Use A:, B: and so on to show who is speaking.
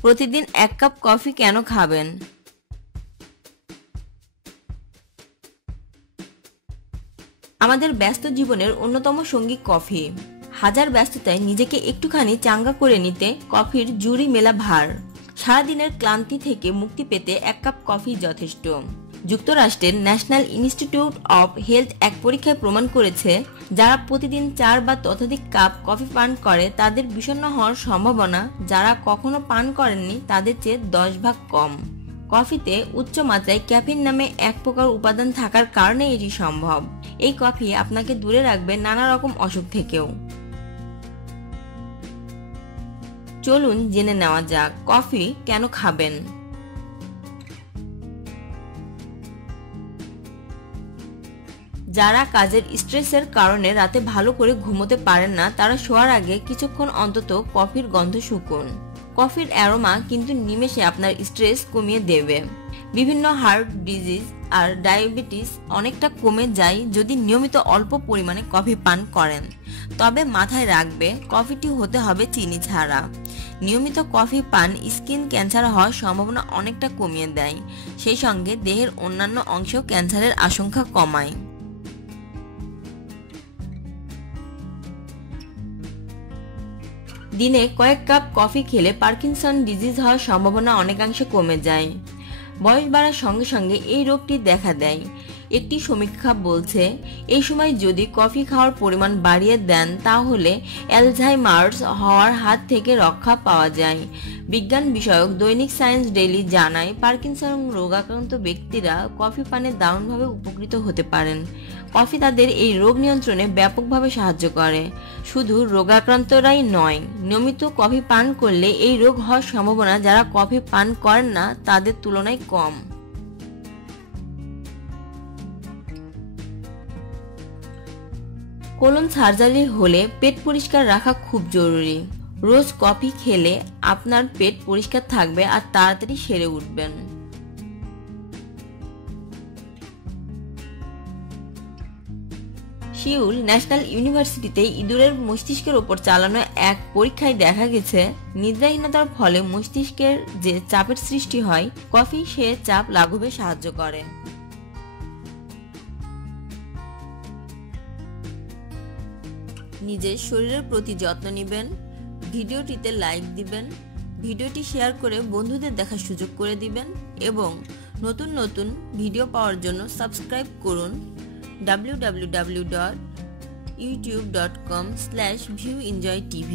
A: প্রতিদিন এক cup coffee কেন খাবেন? আমাদের ব্যস্ত জীবনের অন্যতম সঙ্গী কফি। হাজার ব্যস্ততায় নিজেকে একটুখানি চাঙ্গা করে নিতে কফির জুড়ি মেলা ভার। সারাদিনের ক্লান্তি থেকে মুক্তি পেতে এক কাপ কফি যথেষ্ট। যুক্তরাষ্ট্রের ন্যাশনাল ইনস্টিটিউট অব হেলথ এক পরীক্ষায় প্রমাণ করেছে, যারা প্রতিদিন চার বা ততোধিক কাপ কফি পান করে, তাদের বিষণ্ণ হওয়ার সম্ভাবনা, যারা কখনো পান করেননি, তাদের চেয়ে দশ ভাগ কম। কফিতে উচ্চ মাত্রায় ক্যাফিন নামে এক প্রকার উপাদান থাকার কারণে এটি সম্ভব। এই কফি আপনাকে দূরে রাখবে নানা রকম অসুখ থেকেও। চলুন জেনে নেওয়া যাক, কফি কেন খাবেন? যারা কাজের স্ট্রেসের কারণে রাতে ভালো করে ঘুমোতে পারেন না, তারা শোয়ার আগে কিছুক্ষণ অন্তত কফির গন্ধ শুকুন। কফির অ্যারোমা কিন্তু নিমেষে আপনার স্ট্রেস কমিয়ে দেবে। বিভিন্ন হার্ট ডিজিজ আর ডায়াবেটিস অনেকটা কমে যায় যদি নিয়মিত অল্প পরিমাণে কফি পান করেন। তবে মাথায় রাখবে, কফিটি হতে হবে চিনি ছাড়া। নিয়মিত কফি পান স্কিন ক্যান্সার হওয়ার সম্ভাবনা অনেকটা কমিয়ে দেয়। সেই সঙ্গে দেহের অন্যান্য অংশ ক্যান্সারের আশঙ্কা কমায়। দিনে কয়েক কাপ কফি খেলে পার্কিনসন ডিজিজ হওয়ার সম্ভাবনা অনেকাংশে কমে যায়। বয়স বাড়ার সঙ্গে সঙ্গে এই রোগটি দেখা দেয়। একটি সমীক্ষা বলছে, এই সময় যদি কফি খাওয়ার পরিমাণ বাড়িয়ে দেন, তাহলে অ্যালঝাইমার্স হওয়ার হাত থেকে রক্ষা পাওয়া যায়। বিজ্ঞান বিষয়ক দৈনিক সায়েন্স ডেইলি জানায়, পার্কিনসন রোগাক্রান্ত ব্যক্তিরা কফি পানে দারুণভাবে উপকৃত হতে পারেন। কফি তাদের এই রোগ নিয়ন্ত্রণে ব্যাপকভাবে সাহায্য করে। শুধু রোগাক্রান্তরাই নয়, নিয়মিত কফি পান করলে এই রোগ হওয়ার সম্ভাবনা যারা কফি পান করেন না, তাদের তুলনায় কম। কোলন সার্জারি হলে পেট পরিষ্কার রাখা খুব জরুরি। রোজ কফি খেলে আপনার পেট পরিষ্কার থাকবে আর তাড়াতাড়ি সেরে উঠবেন। সিউল ন্যাশনাল ইউনিভার্সিটিতে ইঁদুরের মস্তিষ্কের ওপর চালানো এক পরীক্ষায় দেখা গেছে, নিদ্রাহীনতার ফলে মস্তিষ্কের যে চাপের সৃষ্টি হয়, কফি সে চাপ লাঘবে সাহায্য করে। নিজের শরীরের প্রতি যত্ন নেবেন, ভিডিওটিতে লাইক দিবেন, ভিডিওটি শেয়ার করে বন্ধুদের দেখার সুযোগ করে দিবেন এবং নতুন নতুন ভিডিও পাওয়ার জন্য সাবস্ক্রাইব করুন W W W dot YouTube dot com slash view enjoy tv